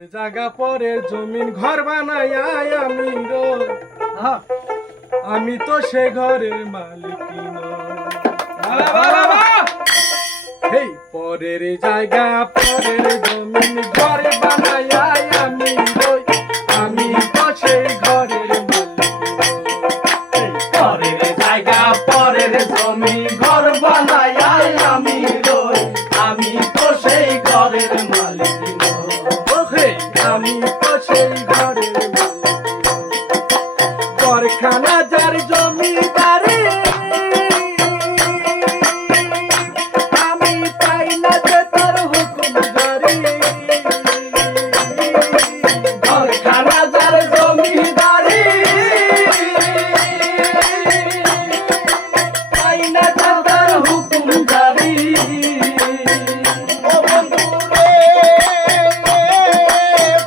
জায়গা পরে জমিন ঘর বানাই আমি তো সে ঘরের মালিক নই। পরের জায়গা পরের জমিন ঘর বানাই আমি রই, আমি তো সেই ঘরের মালিক। পরের জায়গা পরের জমি ঘর বানাই আমি রই, আমি তো সেই ঘরের মালিক নই। আমি তো সেই ঘরের মালিক। ঘরখানা যার জমিদারি আমি পাই না যে তার হুকুম জারি। ঘরখানা যার জমিদারি পাই না যে তার হুকুম জারি। ও বন্ধু রে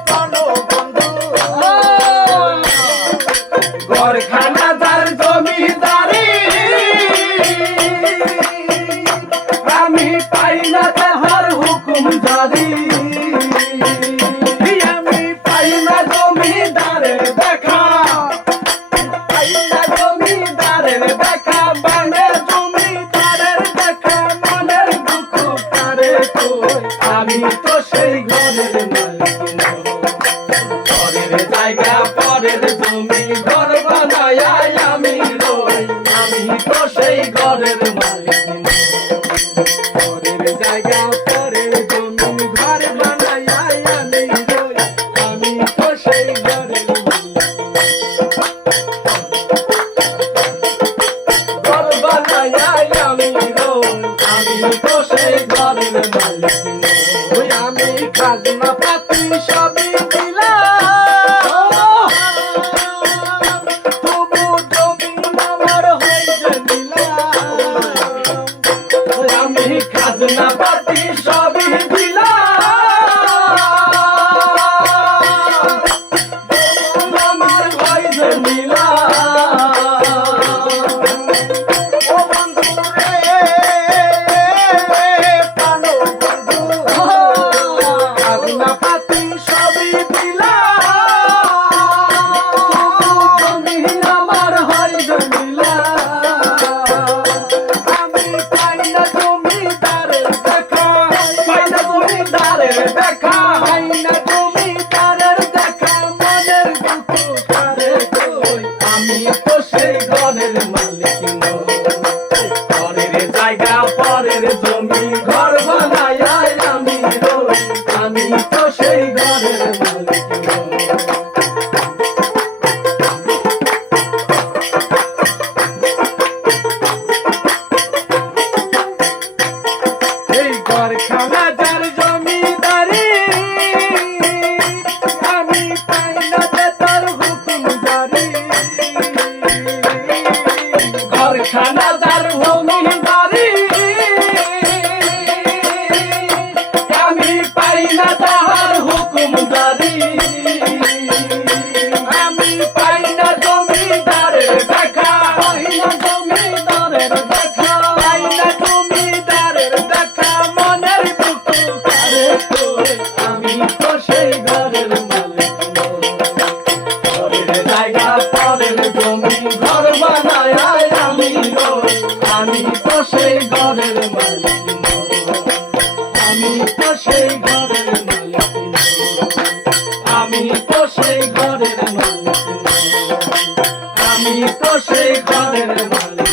প্রাণো বন্ধু, ঘরখানা যার জমিদারি আমি পাই না তাহার হুকুম জারি। আমি পাই না জমিদারের দেখা, পাই না জমিদারের দেখা, মানে জমিদারের দেখা মনের দুঃখ কারে কই। আমি তো সেই ঘরের মালিক নই। পরের জায়গা পরের জমি ঘর বানাই আমি রই, আমি তো সেই ঘরের মালিক নই। পরের জায়গা পরের জমিন ঘর বানাই আমি রই, আমি তো সেই ঘরের মালিক। ঘর বানাই আমি রই, আমি তো সেই ঘরের মালিক নই। ওই আমি খাজনা পাতি সবই দিলাম, তবু জমিন আমার হইতে নিলাম। ওই আমি খাজনা পাতি সবই দিলাম, আমার হইতে নিলাম। ও বন্ধু রে প্রাণো বন্ধু, খাজনা পাতি সবই দিলাম, জমিন আমার হইতে নিলাম। আমি পাই না জমিদারের দেখা, পাই না জমিদারের দেখা, পাই না জমিদারের দেখা, মনের দুঃখ কারে কই। আমি তো সেই ঘরের মালিক নই। পরের জায়গা পরের জমি ঘর বানাই আমি রই, আমি তো সেই ঘরের মালিক নই। এই ঘরখানা যার জমিদারি আমি পাই না যে তার হুকুম জারি। ঘরখানা যার জমিদারি আমি পাই না তাহার হুকুম জারি। আমি পাই না জমিদারের দেখা, পাই না জমিদারের দেখা, পাই না জমিদারের দেখা, মনের দুঃখ কারে কই। আমি তো সেই ঘরের মালিক নই। পরের জায়গা পরের জমি ঘর বানাই আমি রই, আমি তো সেই ঘরের মালিক নই। আমি তো সেই ঘরের মালিক নই। আমি তো সেই ঘরের মালিক নই। আমি তো সেই ঘরের মালিক